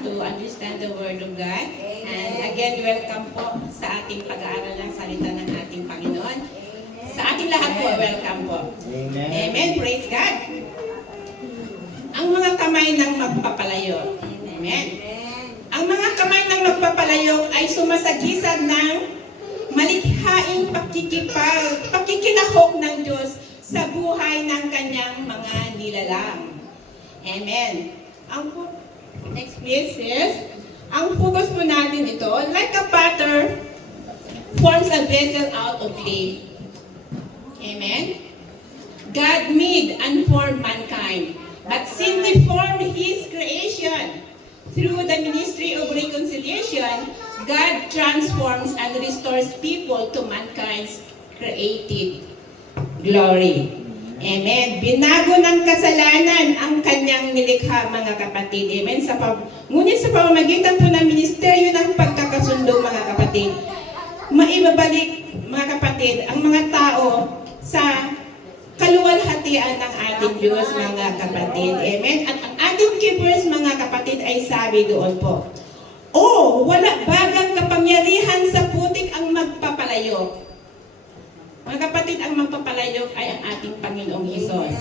to understand the Word of God. And again, welcome po sa ating pag-aaral ng salita ng ating Panginoon. Sa ating lahat po, welcome po. Amen. Amen. Praise God. Ang mga kamay ng magpapalayo. Amen. Ang mga kamay ng magpapalayo ay sumasagisag ng malikhaing pakikinahok ng Diyos sa buhay ng kanyang mga nilalang. Amen. Next please is, ang focus po natin ito, like a potter forms a vessel out of clay. Amen. God made and formed mankind, but sin deformed His creation. Through the ministry of reconciliation, God transforms and restores people to mankind's created glory. Amen. Binago ng kasalanan ang kanyang nilikha, mga kapatid. Amen. Ngunit sa pamamagitan po ng ministeryo ng pagkakasundo, mga kapatid, maibabalik, mga kapatid, ang mga tao sa kaluwalhatian ng ating Diyos, mga kapatid. Amen. At ang ating keepers, mga kapatid, ay sabi doon po, wala bagang kapangyarihan sa putik ang magpapalayo. Mga kapatid, ang magpapalayo ay ang ating Panginoong Hesus.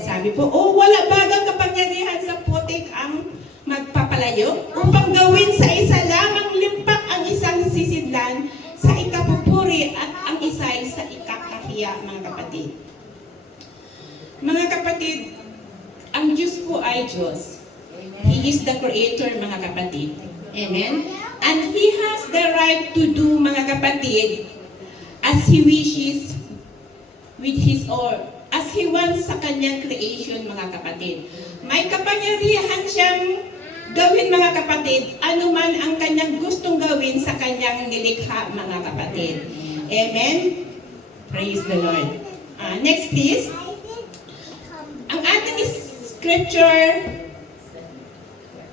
Sabi po, wala bagang kapangyarihan sa putik ang magpapalayo upang gawin sa isa lamang limpak ang isang sisidlan sa ikapupuri at ang isa'y sa ikakahiya, mga kapatid. Mga kapatid, ang Diyos po ay Diyos. He is the Creator, mga kapatid. Amen? And He has the right to do, mga kapatid, as He wishes with His as He wants sa kanyang creation, mga kapatid. May kapangyarihan siyang gawin, mga kapatid, anuman ang kanyang gustong gawin sa kanyang nilikha, mga kapatid. Amen? Praise the Lord. Next please. Ang ating scripture,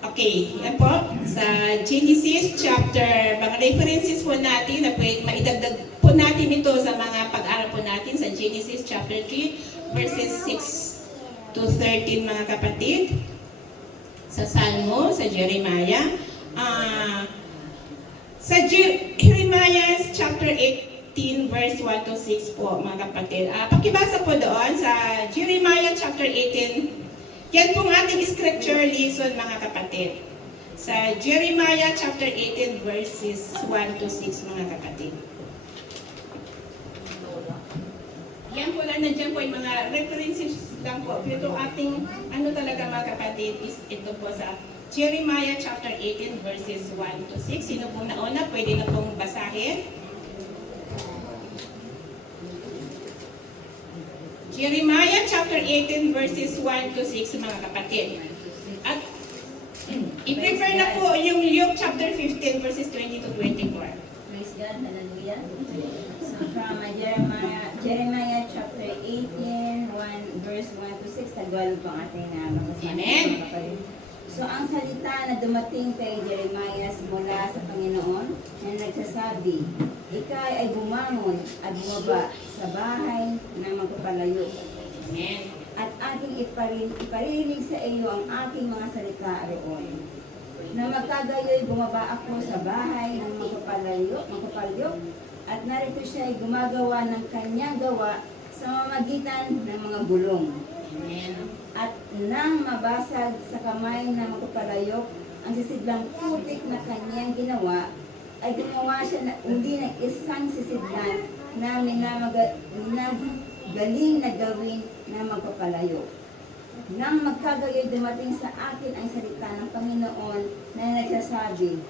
okay, yan po, sa Genesis chapter, mga references po natin na pwede maidagdag po natin ito sa mga pag-aaral po natin sa Genesis chapter 3, verses 6 to 13, mga kapatid. Sa Salmo, sa Jeremiah. Sa Jeremiah chapter 18, verse 1 to 6 po, mga kapatid. Pakibasa po doon sa Jeremiah chapter 18. Yan pong ating scripture lesson, mga kapatid. Sa Jeremiah chapter 18, verses 1 to 6, mga kapatid. Yan po lang, nandiyan po yung mga references lang po. Pero ating, talaga, mga kapatid, is ito po sa Jeremiah chapter 18, verses 1 to 6. Sino pong nauna, pwede na pong basahin. Jeremiah chapter 18, verses 1 to 6, mga kapatid. At i-prepare na po yung Luke chapter 15, verses 20 to 24. Praise God, hallelujah. So from Jeremiah chapter 18, 1 verse 1 to 6, Tagalog po ang ating mabasahin. Amen. So ang salita na dumating kay Jeremiah mula sa Panginoon na nagsasabi, ikay ay bumangon at bumaba sa bahay na magpapalayo. Amen. At aking iparinig sa iyo ang aking mga salita roon. Na magkagayo'y bumaba ako sa bahay ng magpapalayo, at narito siya ay gumagawa ng kanyang gawa sa mamagitan ng mga bulong. Amen. At nang mabasag sa kamay ng magpapalayo ang sisidlang putik na kanyang ginawa, ay gumawa siya na uli ng isang sisidlan na galing na gawin na magpapalayo. Nang magkagayoy dumating sa akin ang salita ng Panginoon na nagsasabi,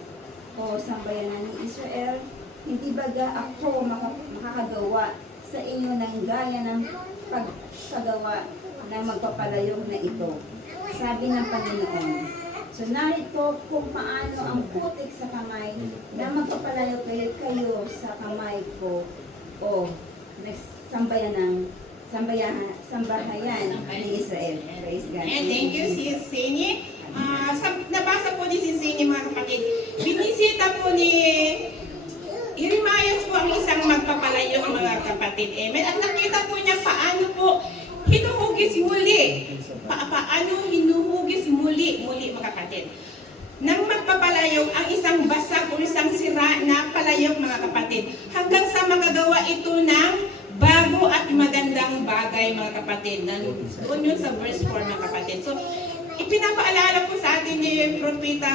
sambayanan ni Israel, hindi baga ako makakagawa sa inyo ng gaya ng pagkagawa ng magpapalayo na ito, sabi ng Panginoon. So narito kung paano ang putik sa kamay na magpapalayo kayo sa kamay ko, sambahayan ni Israel. Praise God. And thank you, Sis Sini. Nabasa po ni Sis Sini, mga kapatid. Binisita po ni Jeremiah po ang isang magpapalayo, mga kapatid. Amen. At nakita po niya paano po hinuhugis muli. Paano hinuhugis muli, mga kapatid. nang magpapalayok ang isang basag o isang sira na palayok, mga kapatid, hanggang sa magagawa ito ng bago at magandang bagay, mga kapatid. Doon yun sa verse 4, mga kapatid. So, ipinapaalala po sa atin ni Propeta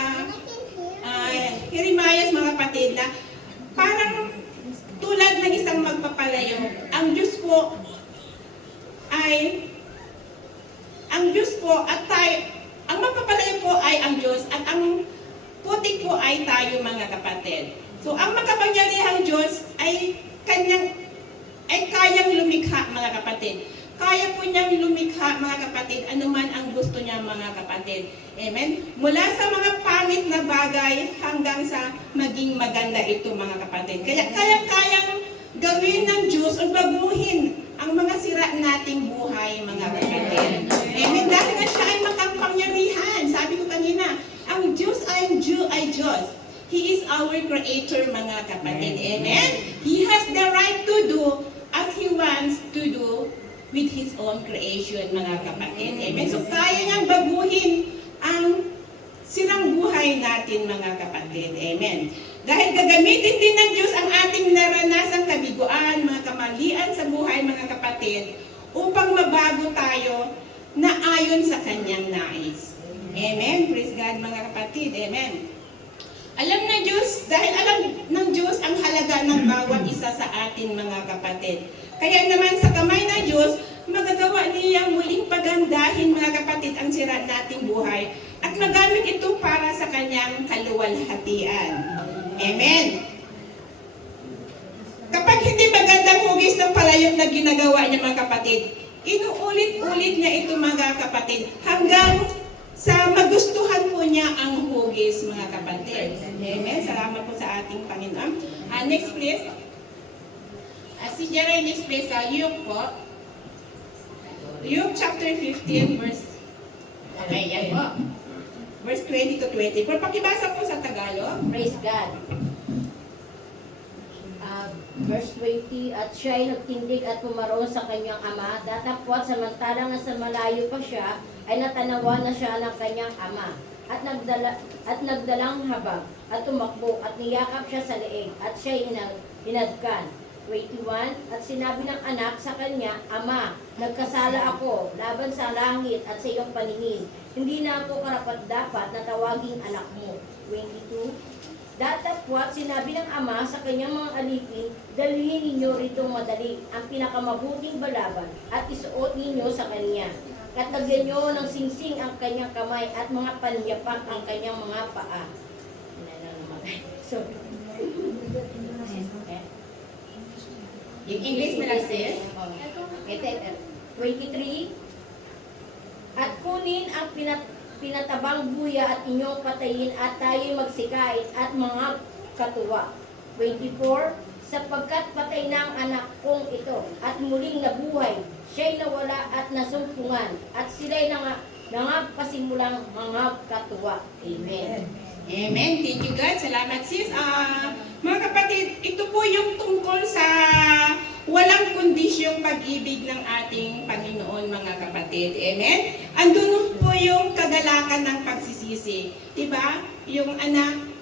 Jeremiah, mga kapatid, na parang tulad ng isang magpapalayok, ang Diyos po at tayo, ang magpapalayo po ay ang Diyos at ang putik po ay tayo, mga kapatid. So, ang makapangyarihang Diyos ay kayang lumikha, mga kapatid. Kaya po niyang lumikha, mga kapatid, anuman ang gusto niya, mga kapatid. Amen? Mula sa mga pangit na bagay hanggang sa maging maganda ito, mga kapatid. Kaya kayang gawin ng Diyos o baguhin ang mga sira nating buhay, mga kapatid. Amen? Dahil nga siya ay makapangyarihan. Sabi ko kanina, ang Diyos ay Diyos. He is our creator, mga kapatid. Amen? He has the right to do as He wants to do with His own creation, mga kapatid. Amen? So, kaya niyang baguhin ang sirang buhay natin, mga kapatid. Amen? Dahil gagamitin din ng Diyos ang ating naranasang kabiguan, mga kamalian sa buhay, mga kapatid, upang mabago tayo na ayon sa Kanyang nais. Amen? Praise God, mga kapatid. Amen? Alam ng Diyos, dahil alam ng Diyos ang halaga ng bawat isa sa atin, mga kapatid. Kaya naman sa kamay ng Diyos, magagawa niyang muling pagandahin, mga kapatid, ang sira nating buhay at magamit ito para sa Kanyang kaluwalhatian. Amen. Kapag hindi magandang hugis ng palayok na ginagawa niya, mga kapatid, inuulit-ulit niya ito, mga kapatid, hanggang sa magustuhan po niya ang hugis, mga kapatid. Amen. Salamat po sa ating Panginoon. Next please. Si Jerry, next please, Luke po. Luke chapter 15, verse... Okay, yan po. Verse 20 to 24. Pakibasa po sa Tagalog. Praise God. Verse 20, at siya ay nagtindig at pumaroon sa kanyang ama, datapwat samantalang nasa malayo pa siya, ay natanawan na siya ng kanyang ama, at nagdalang habag, at tumakbo, at niyakap siya sa leeg, at siya inadkan. 21, at sinabi ng anak sa kanya, Ama, nagkasala ako laban sa langit at sa iyong paningin. Hindi na ako karapat-dapat na tawaging anak mo. 22, datapwat sinabi ng ama sa kanyang mga alipin, dalhin ninyo rito madali ang pinakamabuting balaban at isuot ninyo sa kanya. At lagyan nyo ng singsing ang kanyang kamay at mga panyapak ang kanyang mga paa. Sorry. Yung English na lang, sis. 23, at kunin ang pinatabang buya at inyong patayin at tayo'y magsikain at mga katuwa. 24, sapagkat patay na ang anak kong ito at muling nabuhay, siya'y nawala at nasumpungan at sila'y nangapasimulang mga katuwa. Amen. Amen. Thank you, God. Salamat, sis. Mga kapatid, ito po yung tungkol sa walang kondisyong pag-ibig ng ating Panginoon, mga kapatid. Amen? Andun po yung kagalakan ng pagsisisi. Diba? Yung anak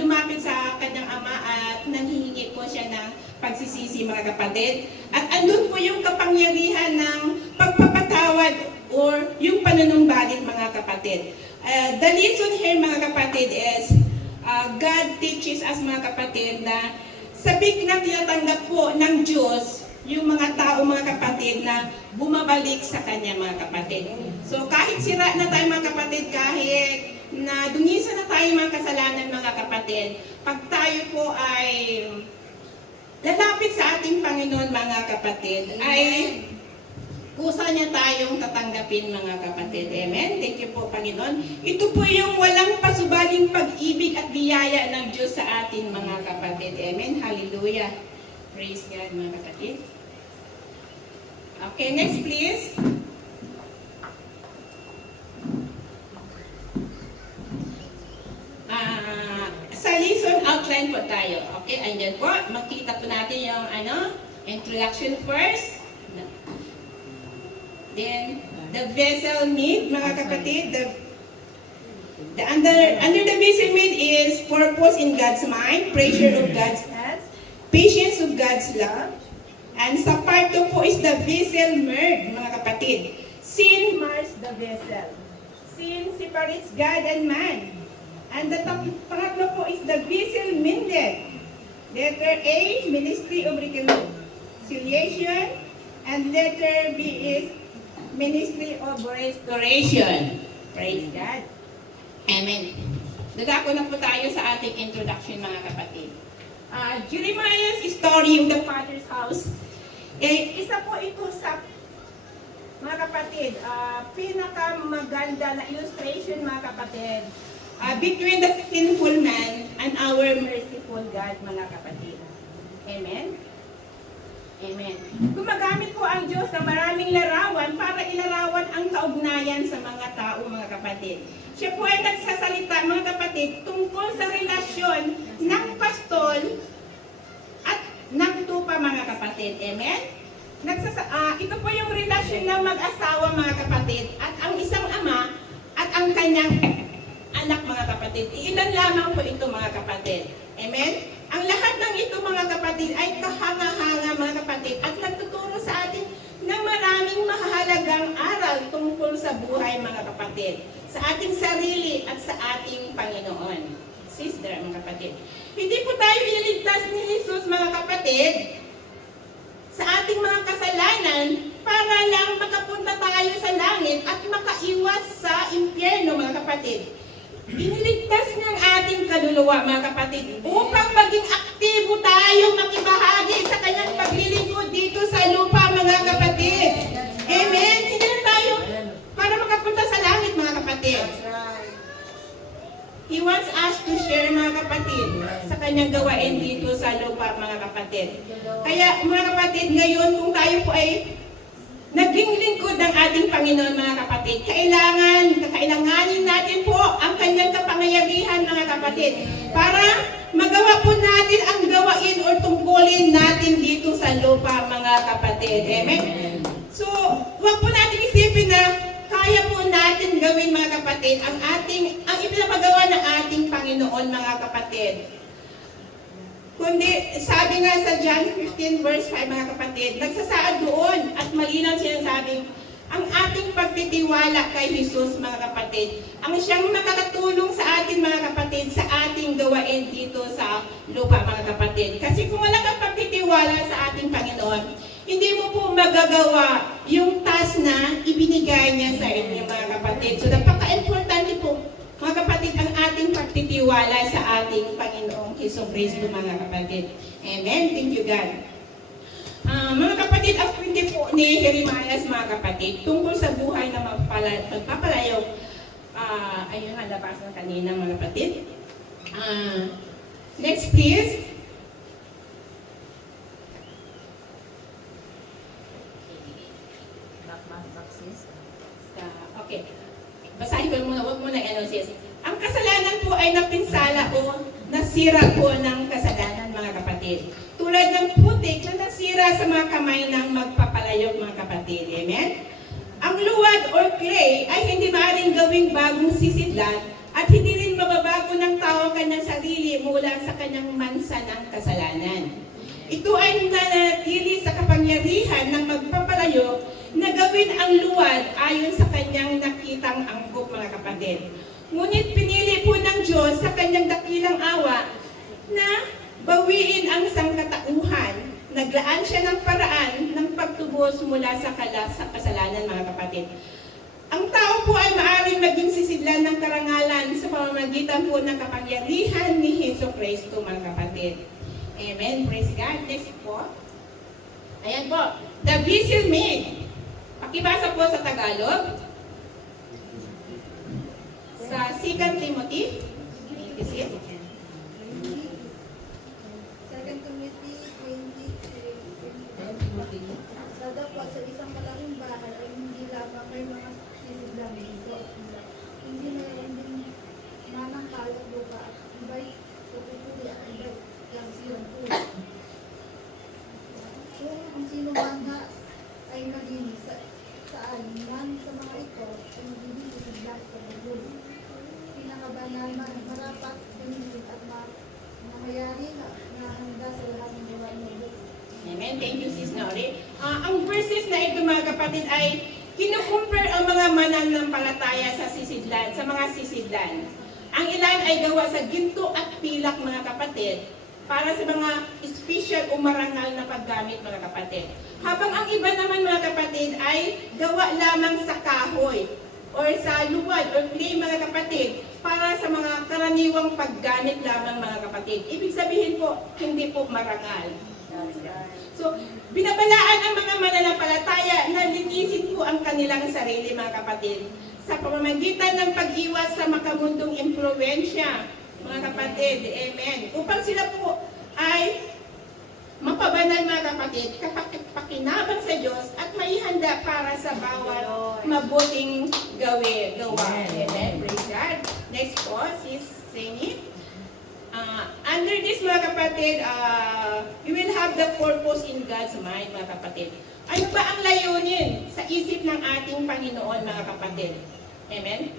lumapit sa kanyang ama at nanghihingi po siya ng pagsisisi, mga kapatid. At andun po yung kapangyarihan ng pagpapatawad or yung panunumbalit, mga kapatid. The lesson here, mga kapatid, is God teaches us, mga kapatid, na sabik na tinatanggap po ng Diyos yung mga tao, mga kapatid, na bumabalik sa Kanya, mga kapatid. So kahit sira na tayo, mga kapatid, kahit na dungisan na tayo mga kasalanan, mga kapatid, pag tayo po ay lalapit sa ating Panginoon, mga kapatid, ay kusa niya tayong tatanggapin, mga kapatid. Amen? Thank you po, Panginoon. Ito po yung walang pasubaling pag-ibig at biyaya ng Diyos sa atin, mga kapatid. Amen? Hallelujah. Praise God, mga kapatid. Okay, next please. Sa lesson outline po tayo. Okay, andyan po. Makita po natin yung introduction first. Then, the vessel need, mga kapatid, Under the vessel made is purpose in God's mind, pressure of God's hands, patience of God's love, and sa part 2 po is the vessel merged, mga kapatid. Sin mars the vessel. Sin separates God and man. And the pangatlo po is the vessel mended. Letter A, ministry of reconciliation. And letter B is ministry of restoration. Praise God. Amen. Dadako na po tayo sa ating introduction, mga kapatid. Jeremiah's story of the Potter's House, isa po ito sa, mga kapatid, pinakamaganda na illustration, mga kapatid, between the sinful man and our merciful God, mga kapatid. Amen? Amen. Gumagamit po ang Diyos ng maraming larawan para ilarawan ang kaugnayan sa mga tao, mga kapatid. Siya po ay nagsasalita, mga kapatid, tungkol sa relasyon ng pastol at ng tupa, mga kapatid. Amen? Ito po yung relasyon ng mag-asawa, mga kapatid, at ang isang ama at ang kanyang anak, mga kapatid. Ilan lamang po ito, mga kapatid. Amen? Ang lahat ng ito, mga kapatid, ay kahanga-hanga, mga kapatid, at nagtuturo sa atin ng maraming mahalagang aral tungkol sa buhay, mga kapatid, sa ating sarili at sa ating Panginoon. Sister, mga kapatid. Hindi po tayo ililigtas ni Jesus, mga kapatid, sa ating mga kasalanan para lang makapunta tayo sa langit at makaiwas sa impyerno, mga kapatid. Iniligtas niya ang ating kaluluwa, mga kapatid, upang maging aktibo tayo makibahagi sa kanyang paglilingkod dito sa lupa, mga kapatid. Amen? Hindi na tayo para makapunta sa langit, mga kapatid. He wants us to share, mga kapatid, sa kanyang gawain dito sa lupa, mga kapatid. Kaya, mga kapatid, ngayon kung tayo po ay naging lingkod ng ating Panginoon, mga kapatid, kailanganin natin po ang kanyang kapangyarihan, mga kapatid, para magawa po natin ang gawain o tungkulin natin dito sa lupa, mga kapatid. Amen? So, huwag po natin isipin na kaya po natin gawin, mga kapatid, ang ipinapagawa ng ating Panginoon, mga kapatid. Kundi, sabi nga sa John 15 verse 5, mga kapatid, nagsasaad doon at malinaw sinasabing, ang ating pagtitiwala kay Jesus, mga kapatid, ang siyang makakatulong sa atin, mga kapatid, sa ating gawain dito sa lupa, mga kapatid. Kasi kung wala kang pagtitiwala sa ating Panginoon, hindi mo po magagawa yung task na ibinigay niya sa inyo, mga kapatid. So, napaka-importante po, mga kapatid, ang ating pagtitiwala sa ating Panginoong Jesucristo, mga kapatid. Amen? Thank you, God. Mga kapatid, ang pwede po ni Jeremiah, mga kapatid, tungkol sa buhay na magpapalayo. Ayun nga, labas na kanina, mga kapatid. Next, please. Okay. Basahin ko muna, huwag muna sis. Ang kasalanan po ay napinsala o nasira po ng kasalanan, mga kapatid. Tulad ng putik na nasira sa mga kamay ng magpapalayok, mga kapatid. Amen? Ang luwad or clay ay hindi maaaring gawing bagong sisidlan at hindi rin mababago ng tao ang kanyang sarili mula sa kanyang mansa ng kasalanan. Ito ay nananatili sa kapangyarihan ng magpapalayok na gawin ang luwad ayon sa kanyang nakitang anggok, mga kapatid. Ngunit pinili po ng Diyos sa kanyang dakilang awa na bawiin ang sangkatauhan. Naglaan siya ng paraan ng pagtubos mula sa kasalanan, mga kapatid. Ang tao po ay maaaring maging sisidlan ng karangalan sa pamamagitan po ng kapangyarihan ni Jesucristo, mga kapatid. Amen. Praise God. Next po. Ayan po. The vessel made. Pakibasa po sa Tagalog. Sa 2 Timothy. 2 Timothy 20:3. Dadapot sa isang malaking bahay ay hindi lamang may mga sisidlang dito. Hindi na yung manangkal at lupa at iba'y pupupuli at iba'y yung sirang pulo. Kung ang sinuman na ay maging saan man sa mga ito ay magiging sisidlang sa magulo. mayari na handa sa lahat ng gawain ng Diyos. Amen. Thank you, Sis Nori. Ang verses na ito, mga kapatid, ay kinukumpare ang mga mananampalataya sa sisidlan, sa mga sisidlan. Ang ilan ay gawa sa ginto at pilak, mga kapatid, para sa mga special o marangal na paggamit, mga kapatid. Habang ang iba naman, mga kapatid, ay gawa lamang sa kahoy or sa luwad or clay, mga kapatid, para sa mga karaniwang paggamit lamang, mga kapatid. Ibig sabihin po, hindi po marangal. So, binabalaan ang mga mananampalataya na linisin po ang kanilang sarili, mga kapatid, sa pamamagitan ng pag-iwas sa makamundong impluwensya, mga kapatid. Amen. Upang sila po ay mapabanal, mga kapatid, kapag pakinabang sa Diyos at maihanda para sa bawat mabuting gawa. Amen. Praise God. Next po, Sis Zeni. Under this, mga kapatid, you will have the purpose in God's mind, mga kapatid. Ano ba ang layunin sa isip ng ating Panginoon, mga kapatid? Amen?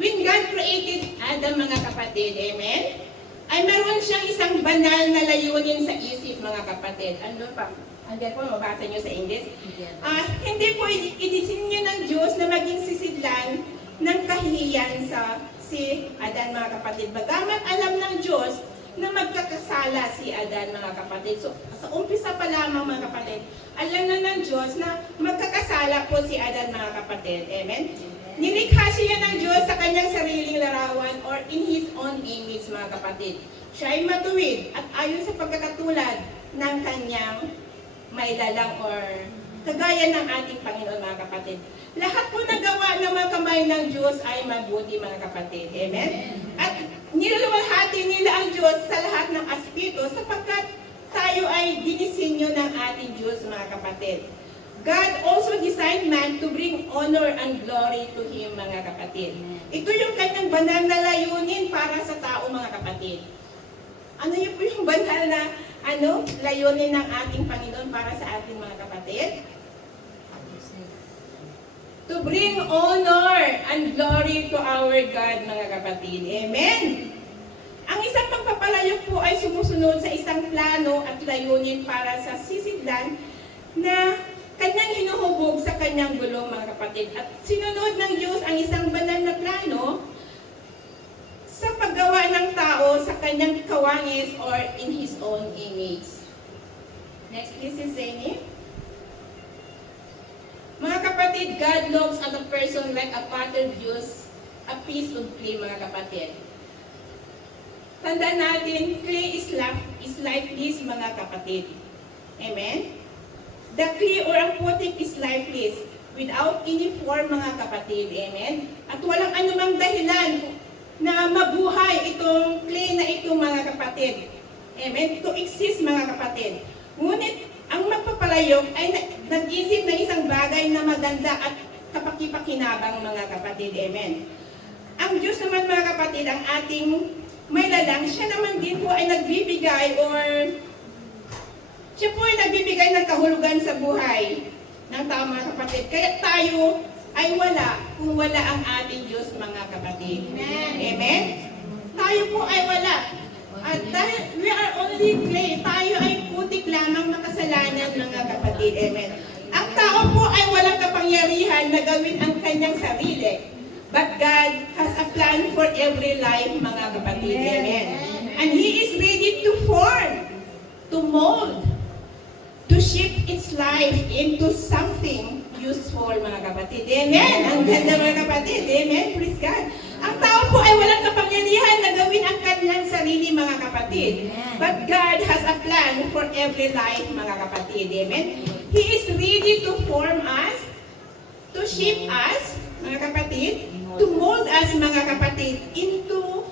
When God created Adam, mga kapatid, amen, ay meron siyang isang banal na layunin sa isip, mga kapatid. Ano pa? Hindi po, mabasa nyo sa English. Hindi po idisinyo ng Diyos na maging sisidlan ng kahihiyan sa si Adan, mga kapatid. Bagamat alam ng Diyos na magkakasala si Adan, mga kapatid. So, sa umpisa pa lamang, mga kapatid, alam na ng Diyos na magkakasala po si Adan, mga kapatid. Amen? Nilikha siya ng Diyos sa kanyang sariling larawan or in His own image, mga kapatid. Siya ay matuwid at ayon sa pagkakatulad ng kanyang mailalang or kagaya ng ating Panginoon, mga kapatid. Lahat po ng gawa ng mga kamay ng Diyos ay mabuti, mga kapatid. Amen? At nilalawalhati nila ang Diyos sa lahat ng aspeto sapagkat tayo ay dinisenyo ng ating Diyos, mga kapatid. God also designed man to bring honor and glory to Him, mga kapatid. Ito yung kanyang banal na layunin para sa tao, mga kapatid. Ano yun po yung banal na layunin ng ating Panginoon para sa ating mga kapatid? To bring honor and glory to our God, mga kapatid. Amen! Ang isang pagpapalayok po ay sumusunod sa isang plano at layunin para sa sisidlan na kanyang hinuhubog sa kanyang gulong, mga kapatid. At sinunod ng Diyos ang isang banal na plano sa paggawa ng tao sa kanyang kawangis or in His own image. Next, this is Zeni. Mga kapatid, God looks at a person like a potter views a piece of clay, mga kapatid. Tandaan natin, clay is lifeless, mga kapatid. Amen? The clay or ang putik is lifeless, without any form, mga kapatid. Amen? At walang anumang dahilan na mabuhay itong clay na ito, mga kapatid. Amen? To exist, mga kapatid. Ngunit, ang magpapalayok ay nag-isip ng isang bagay na maganda at kapakipakinabang, mga kapatid. Amen. Ang Diyos naman, mga kapatid, ang ating mailalang, siya naman din po ay nagbibigay siya po ay nagbibigay ng kahulugan sa buhay ng tao, mga kapatid. Kaya tayo ay wala kung wala ang ating Diyos, mga kapatid. Amen. Amen? Tayo po ay wala. At dahil we are only clay, tayo ay putik lamang makasalanan, mga kapatid. Amen. Ang tao po ay walang kapangyarihan na gawin ang kanyang sarili. But God has a plan for every life, mga kapatid. Amen. And He is ready to form, to mold, to shape its life into something useful, mga kapatid. Amen. Ang ganda, mga kapatid. Amen. Praise God. Ang tao po ay walang kapangyarihan na gawin ang kanyang sarili, mga kapatid. But God has a plan for every life, mga kapatid. Amen. He is ready to form us, to shape us, mga kapatid, to mold us, mga kapatid, into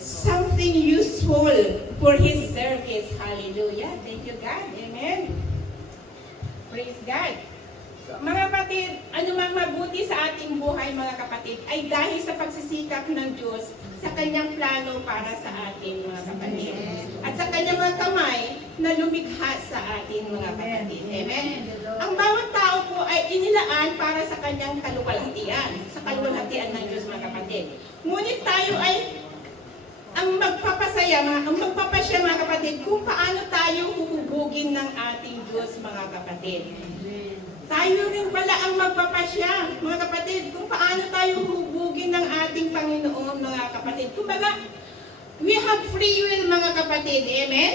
something useful for His service. Hallelujah. Thank you, God. Amen. Praise God. So, mga kapatid, anumang mabuti sa ating buhay, mga kapatid, ay dahil sa pagsisikap ng Diyos sa kanyang plano para sa atin, mga kapatid. At sa kanyang mga kamay na lumikha sa atin, mga kapatid. Amen. Ang bawat tao po ay inilaan para sa kanyang kaluwalhatian, sa kaluwalhatian ng Diyos, mga kapatid. Ngunit tayo ay ang ang magpapasya mga kapatid, kung paano tayo huhubugin ng ating Diyos mga kapatid. Tayo rin pala ang magpapasya mga kapatid, kung paano tayo huhubugin ng ating Panginoon mga kapatid. Kumbaga, we have free will mga kapatid. Amen?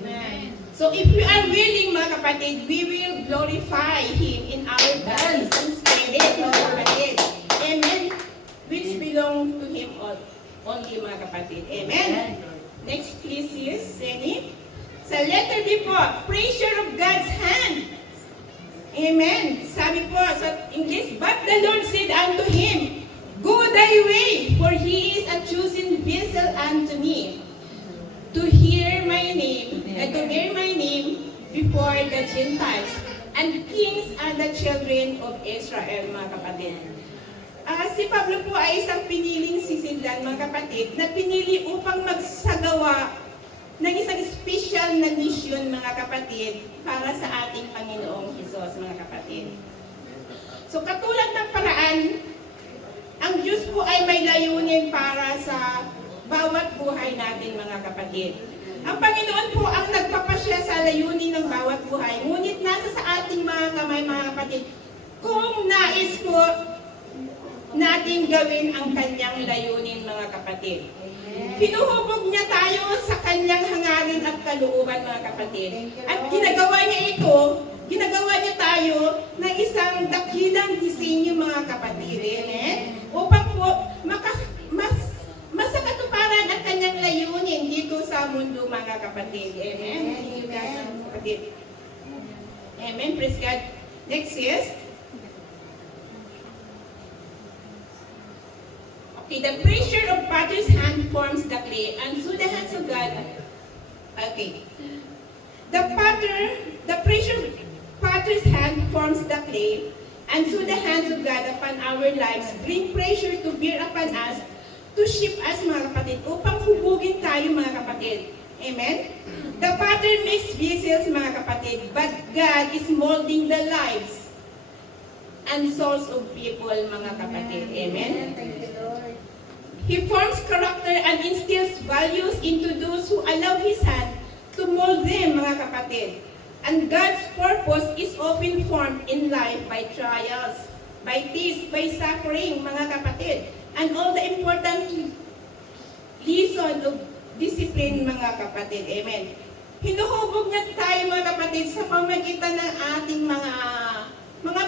Amen. So if we are willing mga kapatid, we will glorify Him in our bodies and spirit mga kapatid. Amen? Which belong to Him only mga kapatid. Amen? Next please is, Senny. Sa letter D po, pressure of God's hand. Amen. Sabi po sa English, but the Lord said unto him, go thy way, for he is a chosen vessel unto me, to hear my name, and to bear my name before the Gentiles, and kings and the children of Israel, mga kapatid. Si Pablo po ay isang piniling sisidlan, mga kapatid, na pinili upang magsagawa ng isang special na mission, mga kapatid, para sa ating Panginoong Hesus, mga kapatid. So katulad ng paraan, ang Diyos po ay may layunin para sa bawat buhay natin, mga kapatid. Ang Panginoon po ang nagpapasya sa layunin ng bawat buhay, ngunit nasa sa ating mga kamay, mga kapatid, kung nais po natin gawin ang kanyang layunin, mga kapatid. Pinuhubog niya tayo sa kanyang hangarin at kalooban, mga kapatid. At ginagawa niya tayo ng isang dakilang disenyo, mga kapatid. Amen? Upang po masakatuparan ang kanyang layunin dito sa mundo, mga kapatid. Amen? Amen. Kapatid. Amen. Praise God. Next is, okay, the pressure of Potter's hand forms the clay, and so the hands of God. Okay, the pressure of Potter's hand forms the clay, and so the hands of God upon our lives bring pressure to bear upon us, to shape us, mga kapatid, upang hubugin tayo, mga kapatid. Amen? The Potter makes vessels, mga kapatid, but God is molding the lives and souls of people, mga kapatid. Amen? Thank you, Lord. He forms character and instills values into those who allow His hand to mold them, mga kapatid. And God's purpose is often formed in life by trials, by tests, by suffering, mga kapatid. And all the important lesson of discipline, mga kapatid. Amen. Hinuhubog niya tayo, mga kapatid, sa pamagitan ng ating mga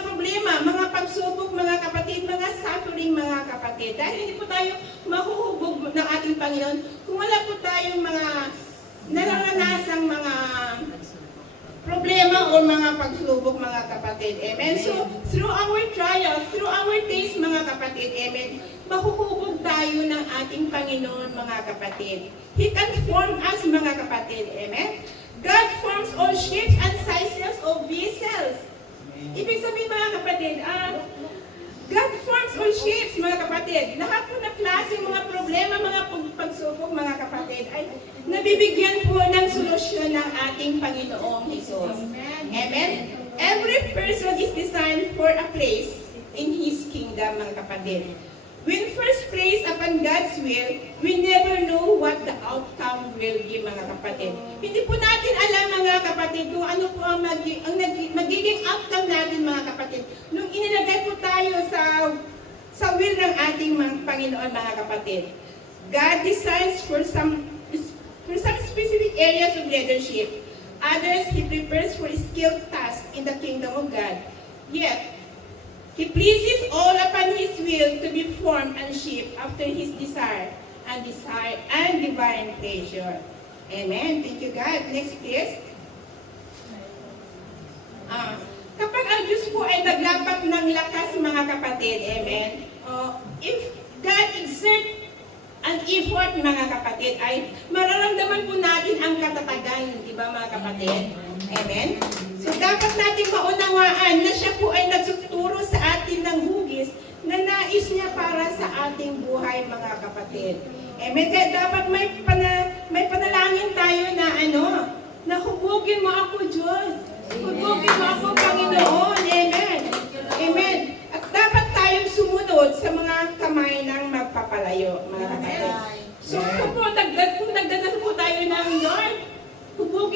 problema, mga pagsubok, mga kapatid, mga suffering, mga kapatid. Dahil hindi po tayo mahuhubog ng ating Panginoon kung wala po tayong mga nararanasang mga problema o mga pagsubok, mga kapatid. Amen. So, through our trials, through our days, mga kapatid, amen, mahuhubog tayo ng ating Panginoon, mga kapatid. He can form us, mga kapatid. Amen. God forms all shapes and sizes of vessels. Ibig sabihin, mga kapatid, God forms all shapes, mga kapatid. Lahat po na klase mga problema, mga pagsubok, mga kapatid, ay nabibigyan po ng solusyon ng ating Panginoong Hesus. Amen? Every person is designed for a place in His kingdom, mga kapatid. When first placed upon God's will, we never know what the outcome will be, mga kapatid. Hindi po natin alam, mga kapatid, kung ano po ang magiging outcome natin, mga kapatid. Nung inilagay po tayo sa will ng ating mga Panginoon, mga kapatid. God designs for some specific areas of leadership. Others, He prepares for skilled tasks in the kingdom of God. Yet, He pleases all upon His will to be formed and shaped after His desire and divine pleasure. Amen. Thank you, God. Next, please. Kapag ang Diyos po ay naglapat ng lakas, mga kapatid, amen, if God exert an effort, mga kapatid, ay mararamdaman po natin ang katatagan, di ba, mga kapatid? Amen? So, dapat natin maunawaan na siya po ay nagsuturo sa atin ng hugis na nais niya para sa ating buhay, mga kapatid. Amen? Kaya dapat may panalangin tayo na na hubugin mo ako, Diyos. Hubugin mo ako, Panginoon. Amen? Amen? At dapat tayong sumunod sa mga kamay ng magpapalayo, mga kapatid. So, kung nagdadasal po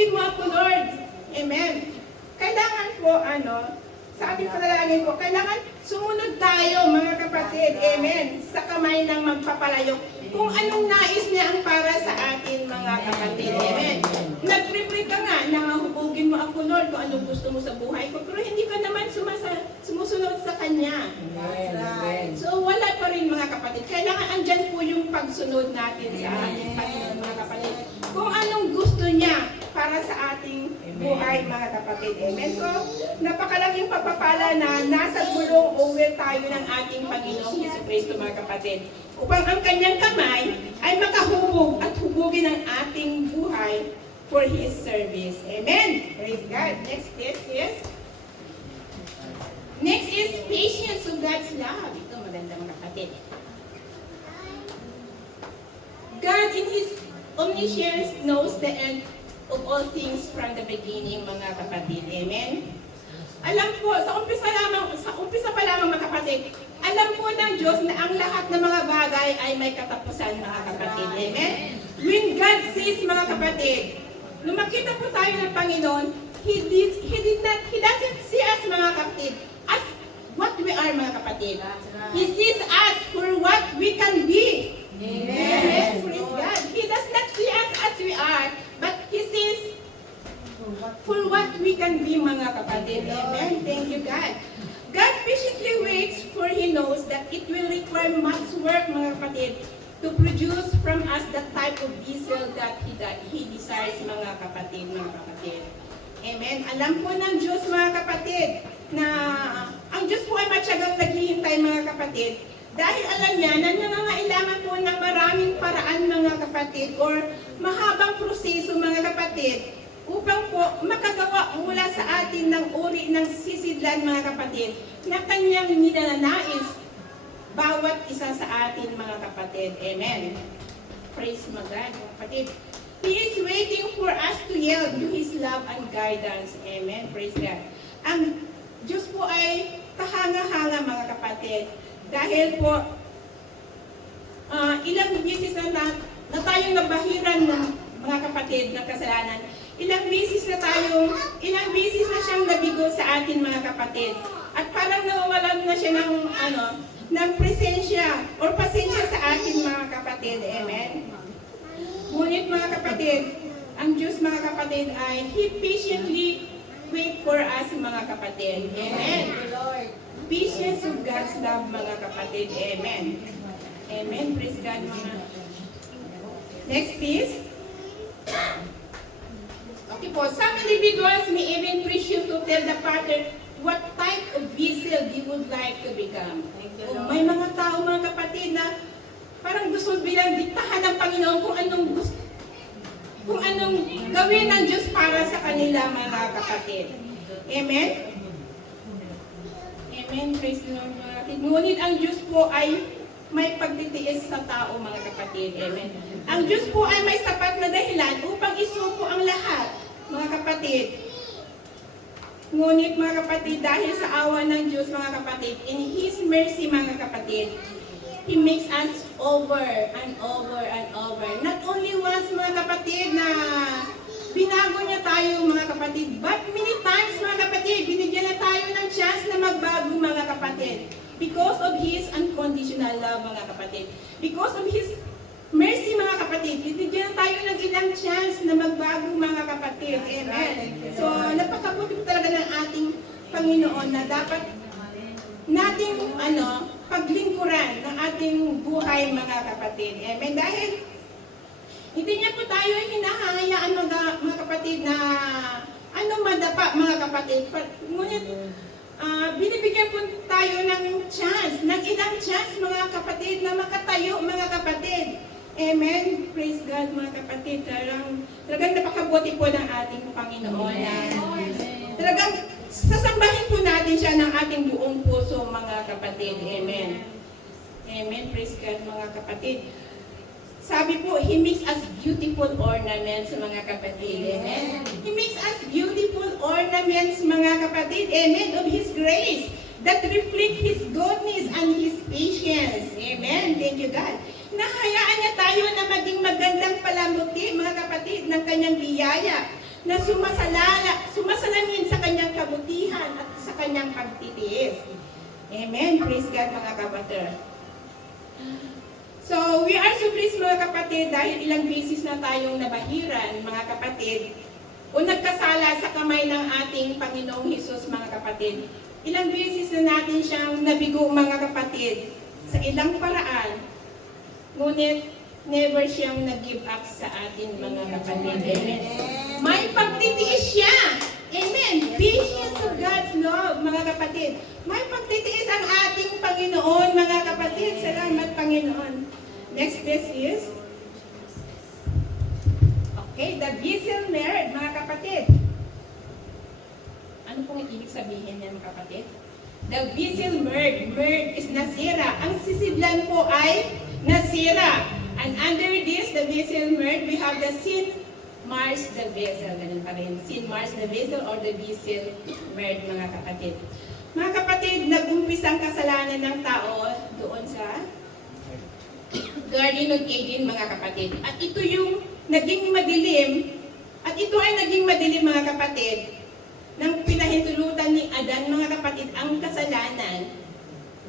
hubugin mo ako, Lord. Amen. Kailangan po, sabi ko na lagi po, kailangan sumunod tayo, mga kapatid. Amen. Sa kamay ng magpapalayo. Kung anong nais niya ang para sa atin, mga kapatid. Amen. Nag-pray ka nga, hubugin mo ako, Lord, kung anong gusto mo sa buhay ko. Pero hindi ka naman sumusunod sa Kanya. So, wala pa rin, mga kapatid. Kailangan andyan po yung pagsunod natin sa ating Panginoon, mga kapatid. Kung anong gusto niya para sa ating buhay, mga kapatid. Amen. So, napakalaking pagpapala na nasa gulong o will tayo ng ating Panginoong Jesucristo, mga kapatid. Upang ang kanyang kamay ay makahubog at hubugin ang ating buhay for His service. Amen. Praise God. Next is patience of God's love. Ito maganda, mga kapatid. God in His omniscience knows the end of all things from the beginning, mga kapatid. Amen? Alam po, sa umpisa pa lamang, mga kapatid, alam po ng Diyos na ang lahat ng mga bagay ay may katapusan, mga kapatid. Amen? When God sees, mga kapatid, nung makita po tayo ng Panginoon, He doesn't see us, mga kapatid, as what we are, mga kapatid. He sees us for what we can be. Amen. Yes, praise God. He does not see us as we are, but He sees for what we can be, mga kapatid. Amen. Thank you, God. God patiently waits, for He knows that it will require much work, mga kapatid, to produce from us the type of vessel that He desires, mga kapatid, Amen. Alam po ng Diyos, mga kapatid, na ang Diyos po ay matyagang naghihintay, mga kapatid, dahil alam niya na nangangailangan po ng maraming paraan, mga kapatid, or mahabang proseso, mga kapatid, upang po makagawa mula sa atin ng uri ng sisidlan, mga kapatid, na kanyang ninanais bawat isa sa atin, mga kapatid. Amen. Praise my God, mga kapatid. He is waiting for us to yield to His love and guidance. Amen. Praise God. Ang Diyos po ay kahanga-hanga, mga kapatid. Dahil po, ilang beses na tayong nabahiran ng mga kapatid ng kasalanan. Ilang beses na siyang nabigo sa atin, mga kapatid. At parang nawawalan na siya ng presensya or pasensya sa atin, mga kapatid. Amen. Ngunit, mga kapatid, ang Diyos, mga kapatid, ay He patiently wait for us, mga kapatid. Amen. Patience of God's love, mga kapatid. Amen. Amen. Praise God, mga. Next, please. Okay po. Some individuals may even preach you to tell the partner what type of vessel you would like to become. May mga tao, mga kapatid, na parang gusto bilang diktahan ng Panginoon kung anong gawin ng Diyos para sa kanila, mga kapatid. Amen? Amen. Praise the Lord, mga kapatid. Ngunit ang Diyos po ay may pagtitiis sa tao, mga kapatid. Amen. Ang Diyos po ay may sapat na dahilan upang isuko ang lahat, mga kapatid. Ngunit, mga kapatid, dahil sa awa ng Diyos, mga kapatid, in His mercy, mga kapatid, He makes us over and over and over. Not only once, mga kapatid, na binago niya tayo, mga kapatid, but many times, mga kapatid, binigyan na tayo ng chance na magbago, mga kapatid. Because of His unconditional love, mga kapatid. Because of His mercy, mga kapatid, binigyan na tayo ng ilang chance na magbago, mga kapatid. Amen. So, napakabuti talaga ng ating Panginoon na dapat nating paglingkuran ng ating buhay, mga kapatid. Amen. Dahil hindi niya po tayo hinahayaan, mga kapatid, na madapa, mga kapatid. Ngunit binibigyan po tayo ng chance, ng ilang chance, mga kapatid, na makatayo, mga kapatid. Amen. Praise God, mga kapatid. Talagang napakabuti po ng ating Panginoon. Talagang sasambahin po natin siya ng ating buong puso, mga kapatid. Amen. Amen. Praise God, mga kapatid. Sabi po, He makes us beautiful ornaments, mga kapatid. Amen. He makes us beautiful ornaments, mga kapatid. Amen. Of His grace that reflect His goodness and His patience. Amen. Thank you, God. Nahayaan niya tayo na maging magandang palamuti, mga kapatid, ng kanyang biyaya. na sumasalamin sa kanyang kabutihan at sa kanyang pagtitiis. Amen. Praise God, mga kapatid. So, we are so pleased, mga kapatid, dahil ilang beses na tayong nabahiran, mga kapatid, o nagkasala sa kamay ng ating Panginoong Hesus, mga kapatid. Ilang beses na natin siyang nabigo, mga kapatid, sa ilang paraan, ngunit never siyang nag-give up sa atin, mga kapatid. Amen. May pagtitiis siya. Amen. Patience of God's love, mga kapatid. May pagtitiis ang ating Panginoon, mga kapatid. Salamat, Panginoon. Next verse is, okay, the vessel married, mga kapatid. Ano pong ibig sabihin niya, mga kapatid? The vessel married. Married is nasira. Ang sisidlan po ay nasira. And under this, the vessel married, we have the sin mars the vessel. Ganun pa rin. Sin mars the vessel or the vessel married, mga kapatid. Mga kapatid, nag-umpisa ang kasalanan ng tao doon sa Garden of Eden, mga kapatid. At ito yung naging madilim, at ito ay naging madilim, mga kapatid, nang pinahintulutan ni Adan, mga kapatid, ang kasalanan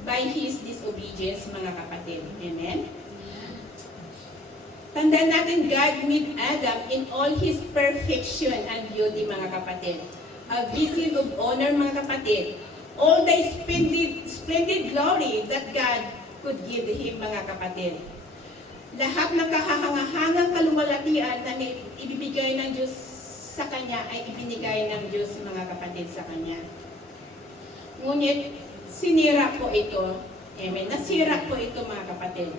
by his disobedience, mga kapatid. Amen? Tandaan natin, God made Adam in all his perfection and beauty, mga kapatid. A vessel of honor, mga kapatid. All the splendid glory that God could give him, mga kapatid. Lahat ng kahahangahangang kaluwalhatian na ibibigay ng Diyos sa kanya ay ibinigay ng Diyos, mga kapatid, sa kanya. Ngunit, sinira po ito. Amen. Nasira po ito, mga kapatid.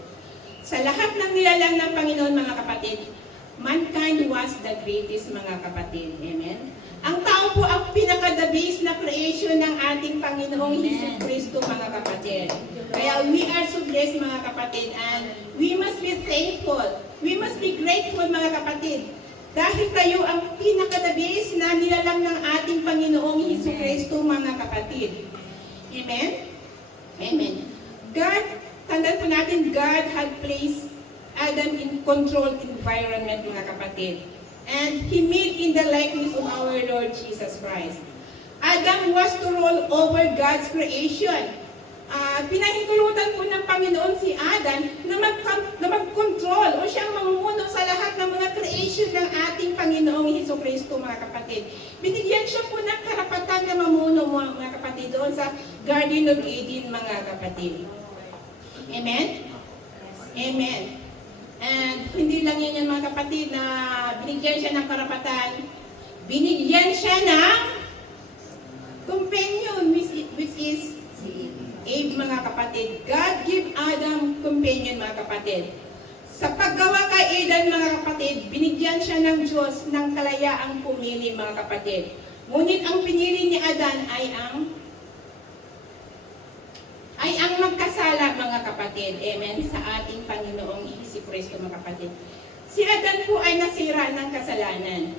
Sa lahat ng nilalang ng Panginoon, mga kapatid, mankind was the greatest, mga kapatid. Amen. Ang tao po ang pinaka-the base na creation ng ating Panginoong Hesus Kristo, mga kapatid. Kaya we are so blessed, mga kapatid, and we must be thankful. We must be grateful, mga kapatid. Dahil tayo ang pinaka-the base na nilalang ng ating Panginoong Hesus Kristo, mga kapatid. Amen? Amen. God, tandaan po natin, God had placed Adam in controlled environment, mga kapatid. And He made in the likeness of our Lord Jesus Christ. Adam was to rule over God's creation. Pinahintulutan po ng Panginoon si Adam na mag-control o siyang mamumuno sa lahat ng mga creation ng ating Panginoong Hesukristo, mga kapatid. Binigyan siya po ng karapatan na mamuno, mga kapatid, doon sa Garden of Eden, mga kapatid. Amen? Amen. And hindi lang yan, mga kapatid, na binigyan siya ng karapatan. Binigyan siya ng companion, which is Eve, mga kapatid. God give Adam companion, mga kapatid. Sa paggawa kay Eden, mga kapatid, binigyan siya ng Diyos ng kalayaang pumili, mga kapatid. Ngunit ang pinili ni Adan ay ang magkasala, mga kapatid. Amen. Sa ating Panginoong Jesucristo, mga kapatid. Si Adan po ay nasira ng kasalanan.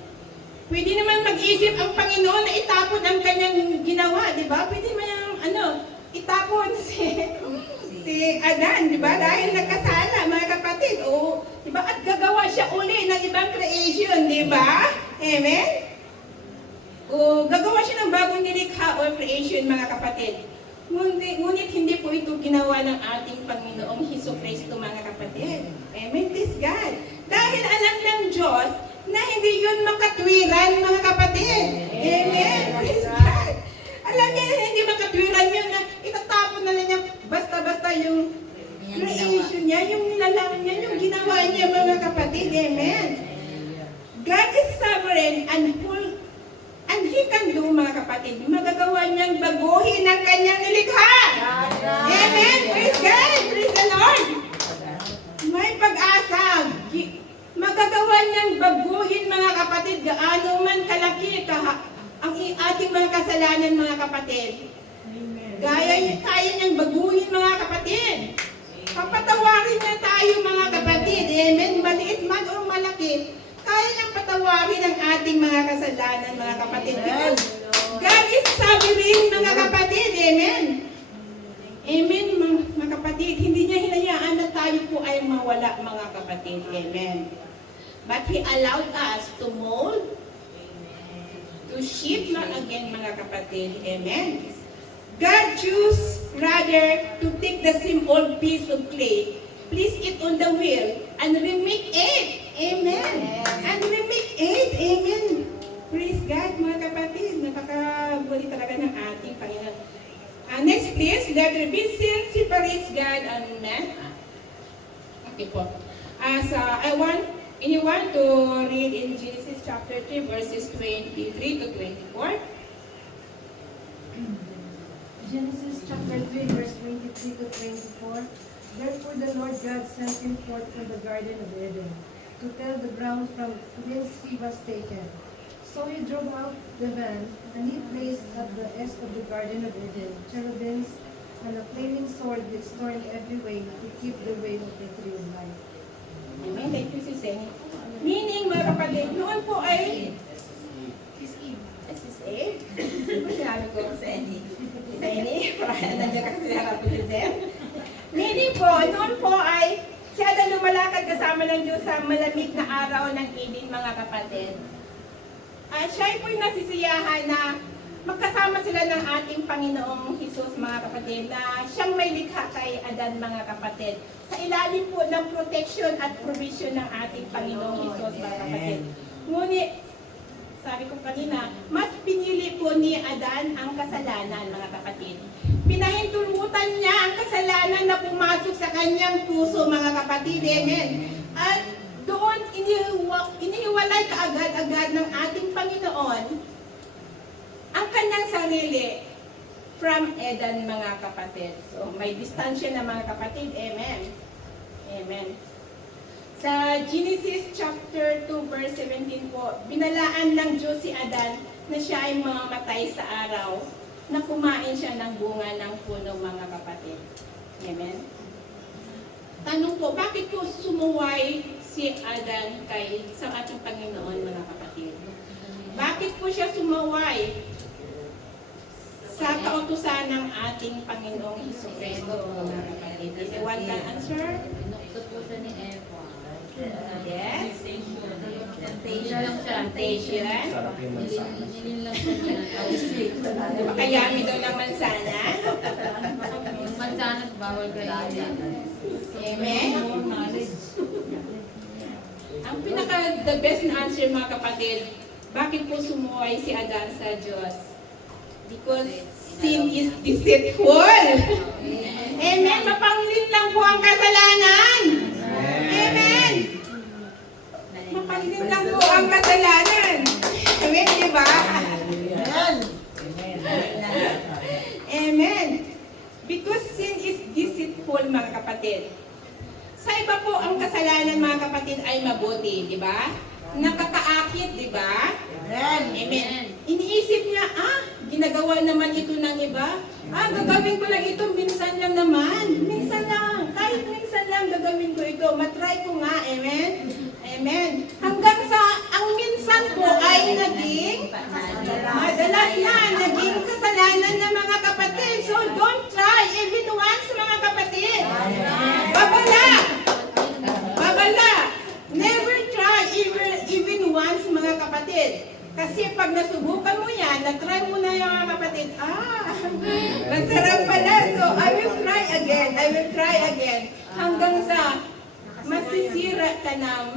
Pwede naman mag-isip ang Panginoon na itapon ang kanyang ginawa, di ba? Pwede naman itapon si Adan, di ba? Dahil nagkasala, mga kapatid. O, di ba? At gagawa siya uli ng ibang creation, di ba? Amen? O, gagawa siya ng bagong nilikha o creation, mga kapatid. Ngunit hindi po ito ginawa ng ating Panginoong Jesucristo, mga kapatid. Amen, please God. Dahil alam ng Diyos na hindi yun makatwiran, mga kapatid. Amen, please God. Alam niya na hindi makatwiran yun na itatapon na lang niya basta-basta yung creation niya, yung nilalang niya, yung ginawa niya, mga kapatid. Amen. God is sovereign and full. And He can do, mga kapatid, magagawa niyang baguhin ang kanyang nilikha. Amen. Praise God. Praise the Lord. May pag-asa. Magagawa niyang baguhin, mga kapatid, gaano man kalaki ang ating mga kasalanan, mga kapatid. Kaya niyang baguhin, mga kapatid. Papatawarin niya tayo, mga kapatid. Amen. Maliit man o malaki. Kaya niyang patawarin ang ating mga kasalanan, mga kapatid. Because God is sovereign, mga kapatid. Amen. Amen, mga kapatid. Hindi niya hinayaan na tayo po ay mawala, mga kapatid. Amen. But He allowed us to mold to sheep na again, mga kapatid. Amen. God choose rather to take the same old piece of clay, place it on the wheel, and remake it. Amen. And remake it. Amen. Praise God, mga kapatid. Napakabuli talaga ng ating Panginoon. Next please, letter B, sin separates God and man. Okay po. Anyone to read in Genesis chapter 3, verses 23 to 24? Genesis chapter 3, verse 23 to 24. Therefore the Lord God sent him forth from the Garden of Eden, to till the ground from whence he was taken. So he drove out the man, and he placed at the east of the Garden of Eden cherubims and a flaming sword which turned every way to keep the way of the tree of life. Amen. Thank you, Sis Amy. Meaning, mga kapatid, noon po ay... Sis Eve? Sinabi ko, Sis Amy. Nandiyan ka kasi harap ko, Sis Eve. Meaning po, noon po ay siya na lumalakad kasama ng Diyos sa malamig na araw ng Eden, mga kapatid. At siya po'y nasisiyahan na magkasama sila ng ating Panginoong Hesus, mga kapatid, na siyang may likha kay Adan, mga kapatid. Sa ilalim po ng protection at provision ng ating Panginoong Hesus, mga kapatid. Ngunit, sabi ko kanina, mas pinili po ni Adan ang kasalanan, mga kapatid. Pinahintulutan niya ang kasalanan na pumasok sa kanyang puso, mga kapatid. Amen. At doon inihiwalay kaagad-agad ng ating Panginoon ang kanyang sarili from Eden, mga kapatid. So, may distansya na, mga kapatid. Amen. Amen. Sa Genesis chapter 2, verse 17 po, binalaan ng Diyos si Adan na siya ay mamamatay sa araw na kumain siya ng bunga ng puno, mga kapatid. Amen. Tanong po, bakit po sumuway si Adan sa ating Panginoon, mga kapatid? Bakit po siya sumaway sa kautusan ng ating Panginoong Jesucristo, mga kapatid? Anyone can answer? Inukso po siya ni Eva. Yes? Temptation. Nilin lang po niya. Makayami daw ng mansanas. Yung mansanas bawal kainin. Amen? Ang the best na answer, mga kapatid, bakit po sumuway si Adan sa Diyos? Because sin is deceitful. Amen? Mapangilin lang po ang kasalanan. Amen? Mapangilin lang po ang kasalanan. Amen, di ba? Amen. Because sin is deceitful, mga kapatid. Sa iba po, ang kasalanan, mga kapatid, ay mabuti, di ba? Nakakaakit, di ba? Amen. Iniisip niya, ginagawa naman ito ng iba. Gagawin ko lang ito, minsan lang naman. Minsan lang. Kahit minsan lang gagawin ko ito. Matry ko nga. Amen? Amen. Hanggang sa, ang minsan po ay naging madalas na, naging kasalanan ng mga kapatid. So, don't try even once, mga kapatid. Babala! Babala! Never try even once, mga kapatid. Kasi pag nasubukan mo yan, na-try mo na yung mga kapatid, masarap pala. So, I will try again. Hanggang sa masisira ka na,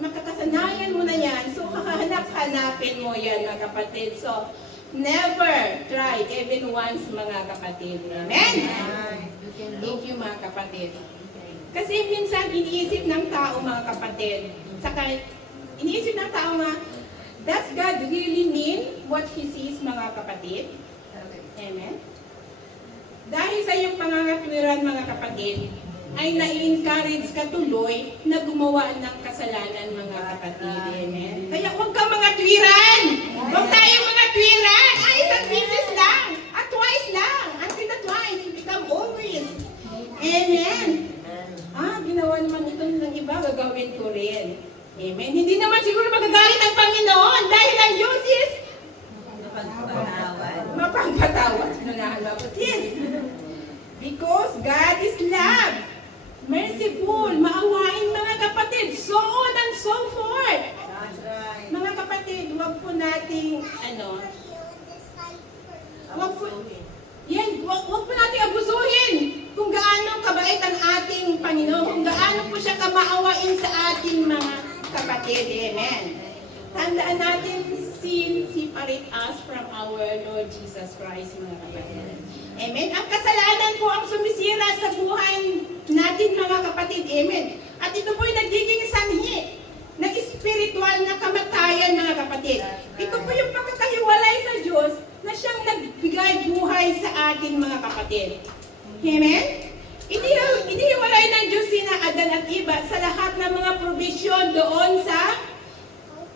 makakasanayan mo na yan. So, hahanap-hanapin mo yan, mga kapatid. So, never try even once, mga kapatid. Amen? Thank you, mga kapatid. Kasi minsan, iniisip ng tao, mga kapatid, iniisip ng tao nga, does God really mean what He says, mga kapatid? Amen? Dahil sa iyong pangangatwiran, mga kapatid, ay na-encourage ka tuloy na gumawa ng kasalanan, mga kapatid. Amen? Kaya huwag kang mga twiran! Huwag tayong mga twiran! Isang beses lang! At twice lang! Until the twice, become always. Amen? Ginawa naman ito ng iba, gagawin ko rin. Amen? Hindi naman siguro magagalit ang Panginoon dahil ang Diyos is mapagpatawad. Nunahala ko, sis. Because God is love. Merciful, maawain, mga kapatid. So on and so forth. Mga kapatid, huwag po nating, ating mga kapatid. Amen. Tandaan natin, sin separate us from our Lord Jesus Christ, mga kapatid. Amen. Ang kasalanan po ang sumisira sa buhay natin, mga kapatid. Amen. At ito po ay nagiging sanhi ng spiritual na kamatayan, mga kapatid. Ito po yung pagkakahiwalay sa Diyos na siyang nagbigay buhay sa ating mga kapatid. Amen? Inihiwalay ng Diyos sina Adan at Eva sa lahat ng mga provision doon sa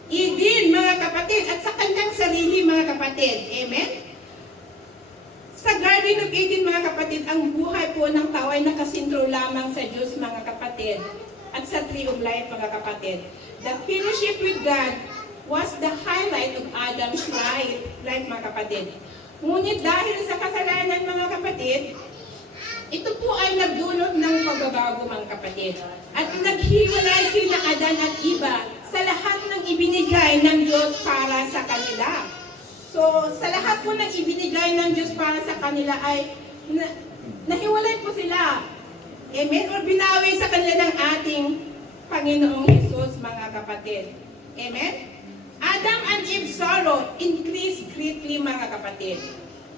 Eden, mga kapatid, at sa kanyang sarili, mga kapatid. Amen? Sa Garden of Eden, mga kapatid, ang buhay po ng tao ay nakasintro lamang sa Diyos, mga kapatid, at sa Tree of Life, mga kapatid. The fellowship with God was the highlight of Adam's life, mga kapatid. Ngunit dahil sa kasalanan, mga kapatid, ito po ay nagdulot ng pagbabago, mga kapatid. At naghiwalay kina Adan at Eva sa lahat ng ibinigay ng Diyos para sa kanila. So, sa lahat po ng ibinigay ng Diyos para sa kanila ay nahiwalay po sila. Amen? O binawi sa kanila ng ating Panginoong Hesus, mga kapatid. Amen? Adam and Eve sorrow increased greatly, mga kapatid.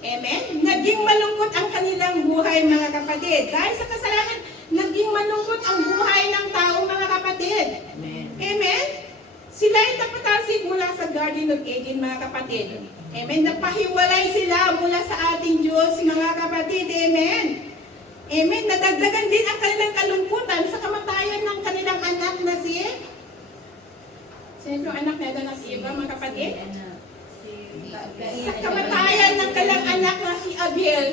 Amen? Naging malungkot ang kanilang buhay, mga kapatid. Dahil sa kasalanan, naging malungkot ang buhay ng tao, mga kapatid. Amen? Amen? Sila ay napatalsik mula sa Garden of Eden, mga kapatid. Amen? Napahiwalay sila mula sa ating Diyos, mga kapatid. Amen? Amen? Nadagdagan din ang kanilang kalungkutan sa kamatayan ng kanilang anak na si... Sino yung anak na doon na si Eva, mga kapatid? Sa kamatayan ng kanilang anak na si Abel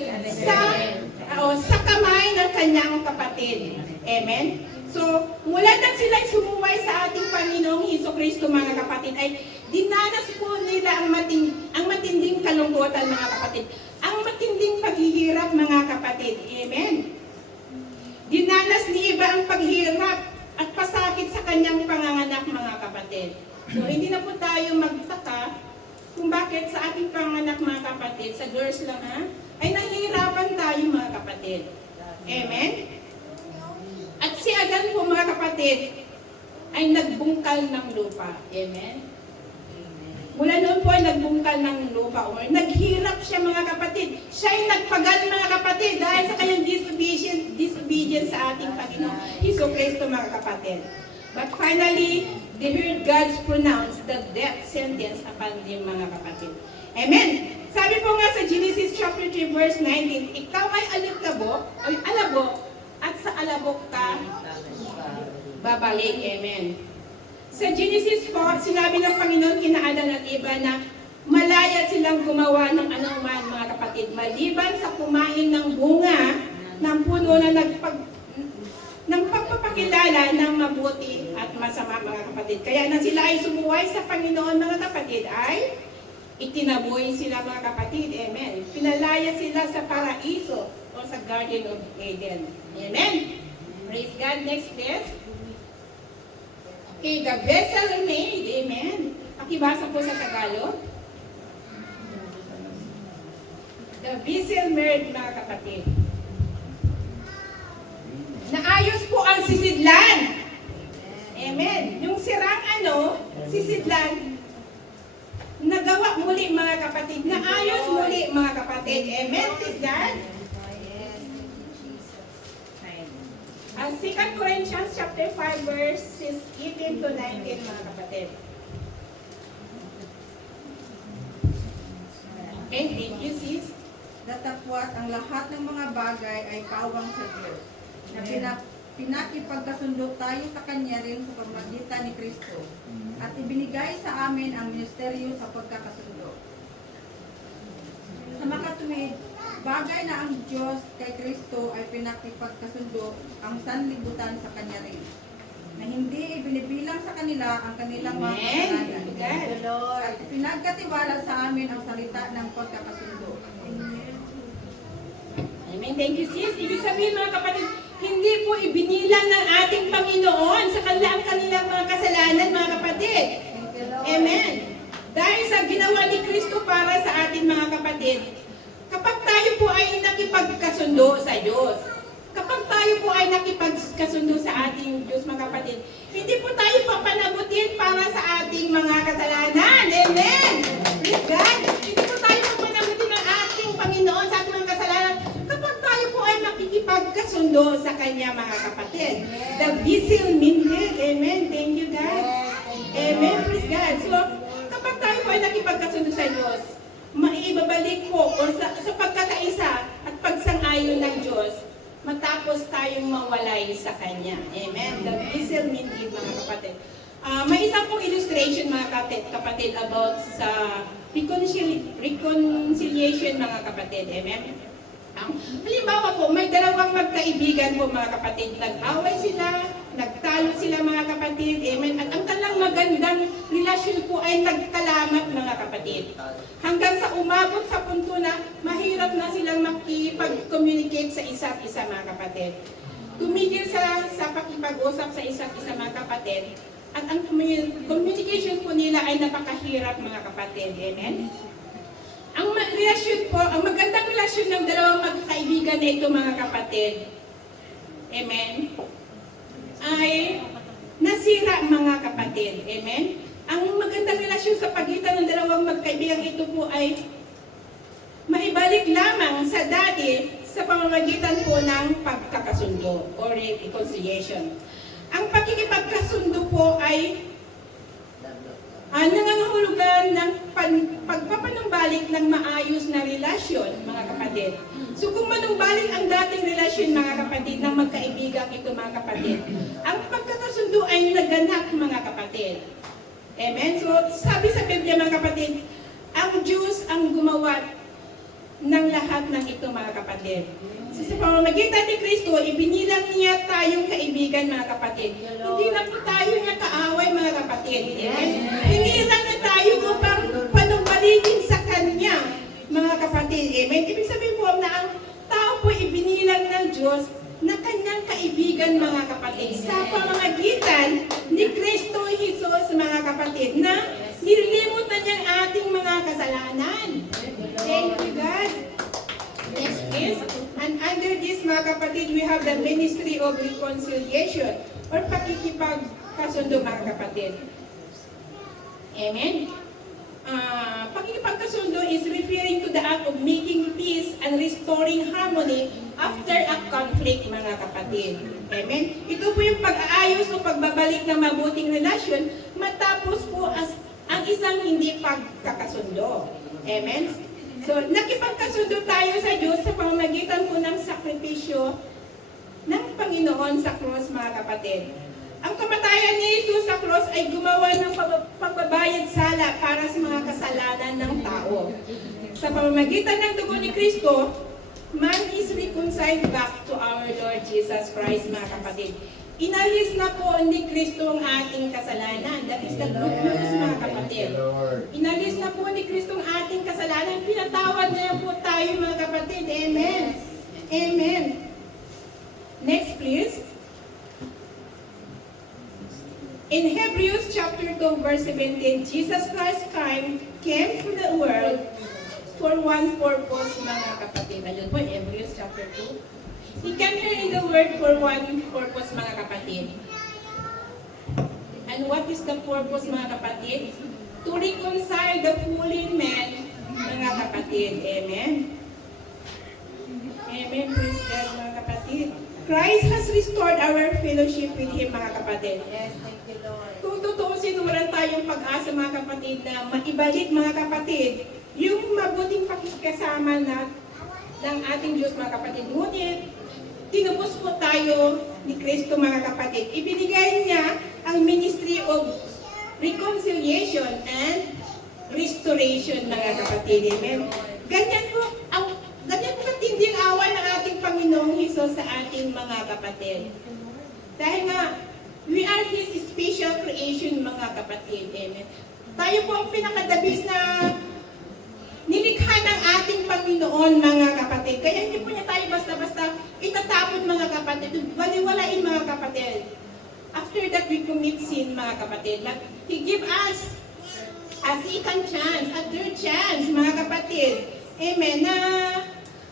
sa kamay ng kanyang kapatid. Amen? So, mula nang sila sumuway sa ating Panginoong Hesukristo, mga kapatid, ay dinanas po nila ang matinding kalungkutan, mga kapatid. Ang matinding paghihirap, mga kapatid. Amen? Dinanas ni Eva ang paghirap at pasakit sa kanyang panganganak, mga kapatid. So, hindi na po tayo magtaka kung bakit sa ating panganak, mga kapatid, sa girls lang ay nahihirapan tayo, mga kapatid. Amen? At si Adan po, mga kapatid, ay nagbungkal ng lupa. Amen? Mula noon po ay nagbungkal ng lupa. Or naghirap siya, mga kapatid. Siya ay nagpagal, mga kapatid, dahil sa kanyang disobedience sa ating Panginoon Hesukristo, mga kapatid. But finally, they heard God's pronounce the death sentence upon them, mga kapatid. Amen. Sabi po nga sa Genesis chapter 3 verse 19, ikaw ay alabok at sa alabok ka babalik. Amen. Sa Genesis 4, sinabi ng Panginoon kina Adan at Eva na malaya silang gumawa ng anuman, mga kapatid, maliban sa kumain ng bunga ng puno na ng pagpapakilala ng mabuti at masama, mga kapatid. Kaya na sila ay sumuway sa Panginoon, mga kapatid, ay itinaboy sila, mga kapatid. Amen. Pinalaya sila sa paraiso o sa Garden of Eden. Amen. Praise God. Next, please. Okay, the vessel made. Amen. Pakibasa po sa Tagalog. The vessel made, mga kapatid. Naayos po ang sisidlan. Amen. Yung sirang sisidlan, nagawa muli, mga kapatid. Naayos muli, mga kapatid. Amen. Is that? Ang 2 Corinthians chapter 5 verses 18 to 19, mga kapatid. Okay, thank you, sis. Datapwat ang lahat ng mga bagay ay kaawang sa Diyos, na pinakipagkasundo tayo sa Kanya rin sa pamagitan ni Kristo, at ibinigay sa amin ang ministeryo sa pagkakasundo. Sa makatuwid, bagay na ang Diyos kay Kristo ay pinakipagkasundo ang sanlibutan sa Kanya rin, na hindi ibinibilang sa kanila ang kanilang mga kasalanan. At pinagkatiwala sa amin ang salita ng pagkakasundo. Amen. Thank you, sis. Ibig sabihin, mga kapatid, hindi po ibinilang ng ating Panginoon sa kanilang mga kasalanan, mga kapatid. Amen. Dahil sa ginawa ni Kristo para sa ating mga kapatid, kapag tayo po ay nakipagkasundo sa Diyos, kapag tayo po ay nakipagkasundo sa ating Diyos, mga kapatid. Hindi po tayo papanagutin para sa ating mga kasalanan. Amen! Praise God! Hindi po tayo papanagutin ng ating Panginoon sa ating mga kasalanan kapag tayo po ay makikipagkasundo sa Kanya, mga kapatid. The vessel mingled. Amen. Thank you, God. Amen. Praise God. So, kapag tayo po ay nakipagkasundo sa Diyos, maibabalik po o sa pagkakaisa at pagsang-ayon ng Diyos, matapos tayong mawalay sa Kanya. Amen. The vessel mingled, mga kapatid. May isang pong illustration, mga kapatid, about sa reconciliation, mga kapatid. Amen. Halimbawa po, may dalawang magkaibigan po, mga kapatid. Nag-away sila, nagtalo sila, mga kapatid. Amen. At ang talang magandang relasyon po ay nagkalamat, mga kapatid. Hanggang sa umabot sa punto na mahirap na silang makipag-communicate sa isa't isa, mga kapatid. Tumigil sa pakipag-usap sa isa't isa, mga kapatid. At ang communication po nila ay napakahirap, mga kapatid. Amen. Ang relasyon po, ang magandang relasyon ng dalawang magkaibigan na ito, mga kapatid, amen, ay nasira, mga kapatid, amen. Ang magandang relasyon sa pagitan ng dalawang magkaibigan ito po ay maibalik lamang sa dati sa pamamagitan po ng pagkakasundo o reconciliation. Ang pakikipagkasundo po ay nangangahulugan ng pagpapanumbalik ng maayos na relasyon, mga kapatid. So kung manumbalik ang dating relasyon, mga kapatid, ng magkaibigan ito, mga kapatid, ang pagkakasundo ay naganap, mga kapatid. Amen? So sabi sa Biblia, mga kapatid, ang Diyos ang gumawa ng lahat ng ito, mga kapatid. So, sa pamamagitan ni Kristo, ibinilang niya tayong kaibigan, mga kapatid. Hindi na po tayo niya kaaway, mga kapatid. Amen? Binilang niya tayo upang panumbalikin sa Kanya, mga kapatid. Amen? Ibig sabihin po na ang tao po ibinilang ng Diyos na Kanyang kaibigan, mga kapatid. Sa pamamagitan ni Kristo Jesus, mga kapatid, na nililimot na niya ang ating mga kasalanan. Thank you, God. Next, please. And under this, mga kapatid, we have the ministry of reconciliation or pakikipagkasundo, mga kapatid. Amen? Pakikipagkasundo is referring to the act of making peace and restoring harmony after a conflict, mga kapatid. Amen? Ito po yung pag-aayos o pagbabalik ng mabuting relasyon matapos po ang isang hindi pagkakasundo. Amen? So, nakipagkasundo tayo sa Diyos sa pamamagitan po ng sakripisyo ng Panginoon sa cross, mga kapatid. Ang kamatayan ni Jesus sa cross ay gumawa ng pagbabayad sala para sa mga kasalanan ng tao. Sa pamamagitan ng dugo ni Kristo, man is reconciled back to our Lord Jesus Christ, mga kapatid. Inalis na po ni Kristo ang ating kasalanan. That is the good news, mga kapatid. Inalis na po ni Kristo ang ating kasalanan. Pinatawad na po tayo, mga kapatid. Amen. Amen. Next, please. In Hebrews chapter 2, verse 17, Jesus Christ came to the world for one purpose, mga kapatid. Ayun po, Hebrews chapter 2. He came here in the world for one purpose, mga kapatid. And what is the purpose, mga kapatid? To reconcile the fallen man, mga kapatid. Amen? Amen, praise God, mga kapatid. Christ has restored our fellowship with Him, mga kapatid. Yes, thank you, Lord. Kung tutuusin, wala tayong pag-asa, mga kapatid, na maibalik, mga kapatid, yung mabuting pakikasama ng ating Diyos, mga kapatid. Ngunit, tinubos po tayo ni Kristo, mga kapatid. Ibinigay niya ang ministry of reconciliation and restoration, mga kapatid. Amen. Ganyan po katinding awa ng ating Panginoong Hesus sa ating mga kapatid. Dahil nga, we are His special creation, mga kapatid. Amen. Tayo po ang pinakadabis na nilikha ng ating Panginoon, mga kapatid. Kaya hindi po niya tayo basta-basta itatapon, mga kapatid. Baliwalain, mga kapatid. After that, we commit sin, mga kapatid. But He give us a second chance, a third chance, mga kapatid. Amen. Na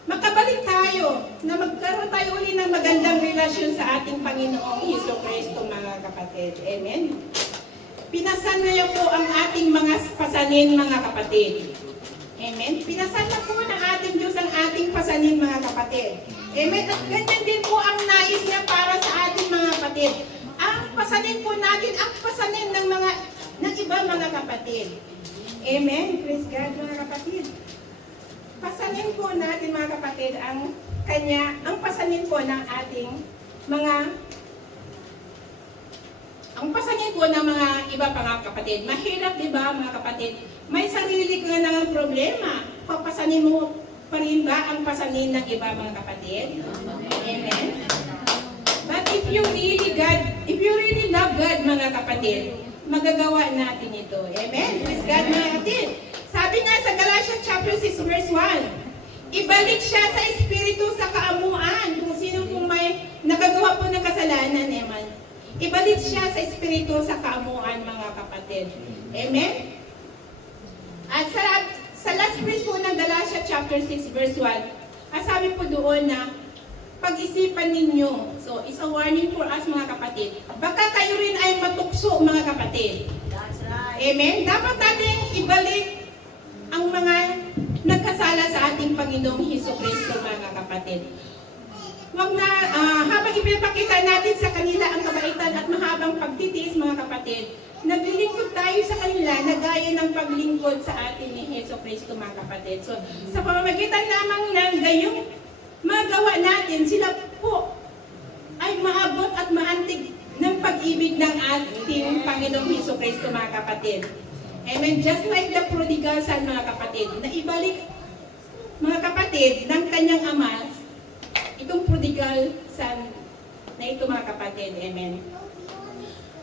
makabalik tayo, na magkaroon tayo uli ng magandang relasyon sa ating Panginoong Hesukristo, mga kapatid. Amen? Pinasan na po ang ating mga pasanin, mga kapatid. Amen? Pinasan na po ng ating Diyos ang ating pasanin, mga kapatid. Amen? At ganyan din po ang nais niya para sa ating mga kapatid. Ang pasanin po natin, ang pasanin ng iba, mga kapatid. Amen? Praise God, mga kapatid. Pasanin po natin, mga kapatid, ang pasanin po ng ating pasanin po ng mga iba pa, mga kapatid. Mahirap, di ba, mga kapatid? May sarili ka na ng problema. Papasanin mo pa rin ba ang pasanin ng iba, mga kapatid? Amen? But if you really love God, mga kapatid, magagawa natin ito. Amen? Praise God, mga kapatid. Sabi nga sa Galatians chapter 6 verse 1, ibalik siya sa espiritu sa kaamuan. Kung sino po may nagagawa po ng kasalanan, amen. Ibalik siya sa espiritu sa kaamuan, mga kapatid. Amen? At sa last verse po ng Galatians chapter 6 verse 1, sabi po doon na pag-isipan ninyo. So, it's a warning for us, mga kapatid. Baka kayo rin ay matukso, mga kapatid. That's right. Amen? Dapat natin ibalik ang mga nagkasala sa ating Panginoong Hesukristo, mga kapatid. Huwag na, habang ipinapakita natin sa kanila ang kabaitan at mahabang pagtitiis, mga kapatid, naglilingkod tayo sa kanila na gaya ng paglingkod sa atin ni Hesukristo, mga kapatid. So, sa pamamagitan lamang ng gayong magawa natin, sila po ay maabot at maantig ng pag-ibig ng ating Panginoong Hesukristo, mga kapatid. Amen. Just like the prodigal son, mga kapatid, na ibalik, mga kapatid, ng kanyang ama, itong prodigal son na ito, mga kapatid. Amen.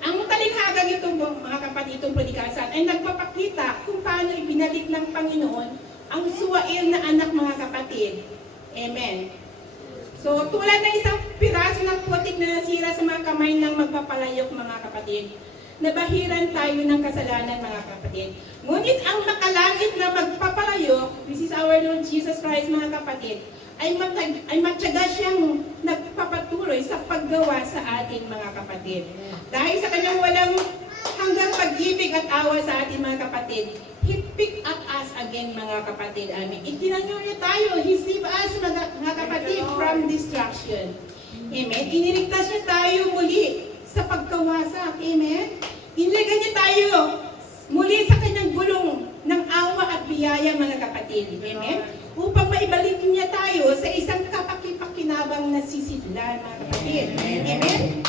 Ang talikhagang itong, mga kapatid, itong prodigal son ay nagpapakita kung paano ibinalik ng Panginoon ang suwail na anak, mga kapatid. Amen. So, tulad ng isang piraso ng putik na nasira sa mga kamay ng magpapalayok, mga kapatid, nabahiran tayo ng kasalanan, mga kapatid. Ngunit ang makalangit na magpapalayok, this is our Lord Jesus Christ, mga kapatid, ay matyaga siyang nagpapatuloy sa paggawa sa ating mga kapatid. Dahil sa kanyang walang hanggang pag-ibig at awa sa ating mga kapatid, He picked up us again, mga kapatid. Amen. Itinanyo niya tayo. He saved us, mga kapatid, from destruction. Amen. Iniligtas niya tayo muli sa pagkawasak. Amen. Inilagay niya tayo muli sa kanyang gulong ng awa at biyaya, mga kapatid. Amen. Upang maibalik niya tayo sa isang kapakipakinabang na sisidlan, mga kapatid. Amen.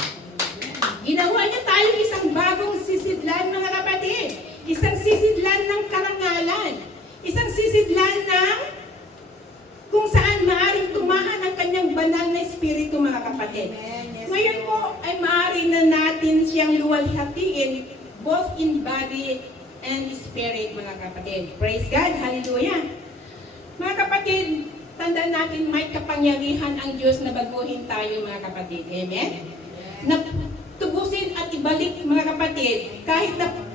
Ginawa niya tayo isang bagong sisidlan, mga kapatid. Isang sisidlan ng karangalan. Isang sisidlan ng kung saan maaaring tumahan ang kanyang banal na espiritu, mga kapatid. Ngayon po ay maaari na natin siyang luwalhatiin both in body and spirit, mga kapatid. Praise God. Hallelujah. Mga kapatid, tandaan natin may kapangyarihan ang Diyos na baguhin tayo, mga kapatid. Amen? Na tubusin at ibalik, mga kapatid, kahit na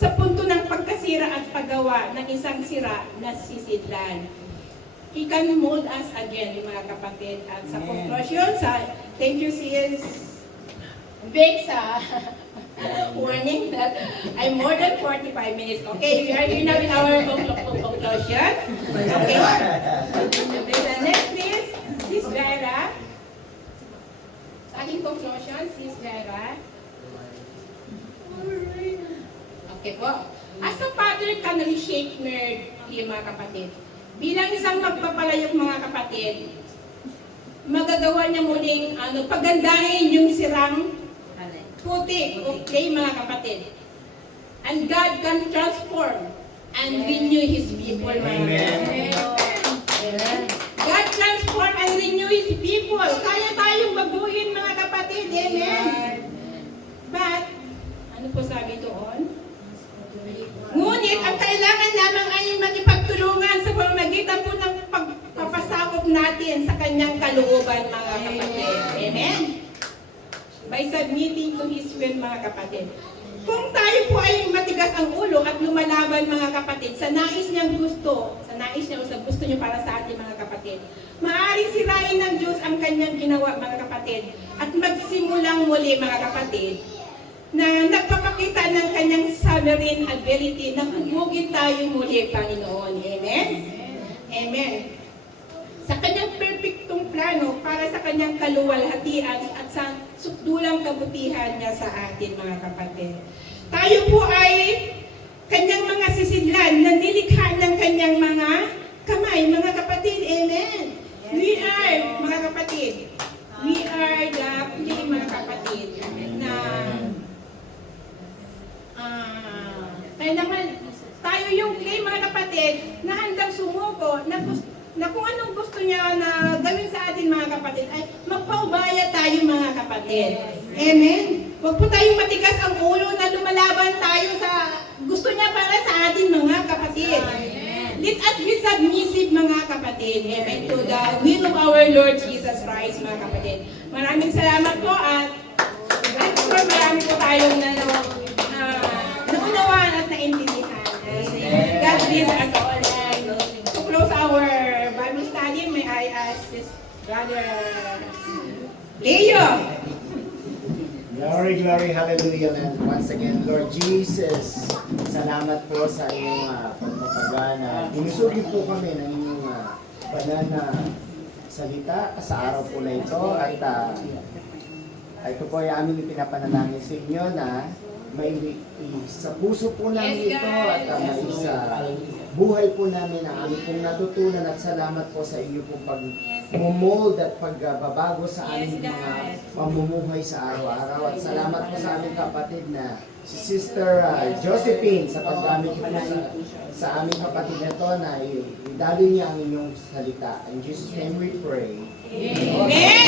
sa punto ng pagkasira at paggawa ng isang sira na sisidlan. He can mold us again, mga kapatid. At sa conclusion, thank you, sis Vic, sa warning that I'm more than 45 minutes. Okay, we are here now in our conclusion. Okay. The next is Sis Vera. Sa aking conclusion, Sis Vera. Okay po. As a father can reshape merely, mga kapatid. Bilang isang magpapalayok, mga kapatid, magagawa niya muling pagandahin yung sirang putik. Okay, mga kapatid. And God can transform and renew His people, mga kapatid. God transform and renew His people. Kaya tayong baguhin, mga kapatid. Amen. But, ano po sabi doon? Ngunit, ang kailangan lamang ay magipagtulungan sa pamamagitan po ng pagpapasakop natin sa kanyang kalooban, mga kapatid. Amen? By by submitting to His will, mga kapatid. Kung tayo po ay matigas ang ulo at lumalaban, mga kapatid, sa nais niya o sa gusto niya para sa ating mga kapatid, maaaring sirain ng Diyos ang kanyang ginawa, mga kapatid, at magsimulang muli, mga kapatid, na nagpapakita ng kanyang sovereign ability na hubugin tayo muli, Panginoon. Amen? Amen. Sa kanyang perfectong plano para sa kanyang kaluwalhatian at sa sukdulang kabutihan niya sa atin, mga kapatid. Tayo po ay kanyang mga sisidlan na nilikha ng kanyang mga kamay, mga kapatid. Amen. We are, mga kapatid, we are the clay, mga kapatid, na kaya naman, tayo yung clay, mga kapatid, na handang sumuko, na kung anong gusto niya na gawin sa atin, mga kapatid, ay magpaubaya tayo, mga kapatid. Amen? Huwag po tayong matigas ang ulo na lumalaban tayo sa gusto niya para sa atin, mga kapatid. Let us be submissive, mga kapatid. Amen? To the will of our Lord Jesus Christ, mga kapatid. Maraming salamat po at I'm sure marami po tayong naunawaan at naintindihan. God bless us all. And to close our Bible study, may I ask this brother Leo. Glory, glory, hallelujah. And once again, Lord Jesus, salamat po sa inyong pagpapagana. Dinusugid po kami ng inyong banal na salita sa araw po na ito. At ito po ay aming ipinapanalangin sa inyo na may sa puso po namin ito at may sa buhay po namin ang aming pong natutunan at salamat po sa inyo pong pag-mold at pagbabago sa aming mga pamumuhay sa araw-araw. At salamat po sa aming kapatid na si Sister Josephine sa paggamit po sa aming kapatid na ito na idali niya ang inyong salita. In Jesus' name we pray. Amen.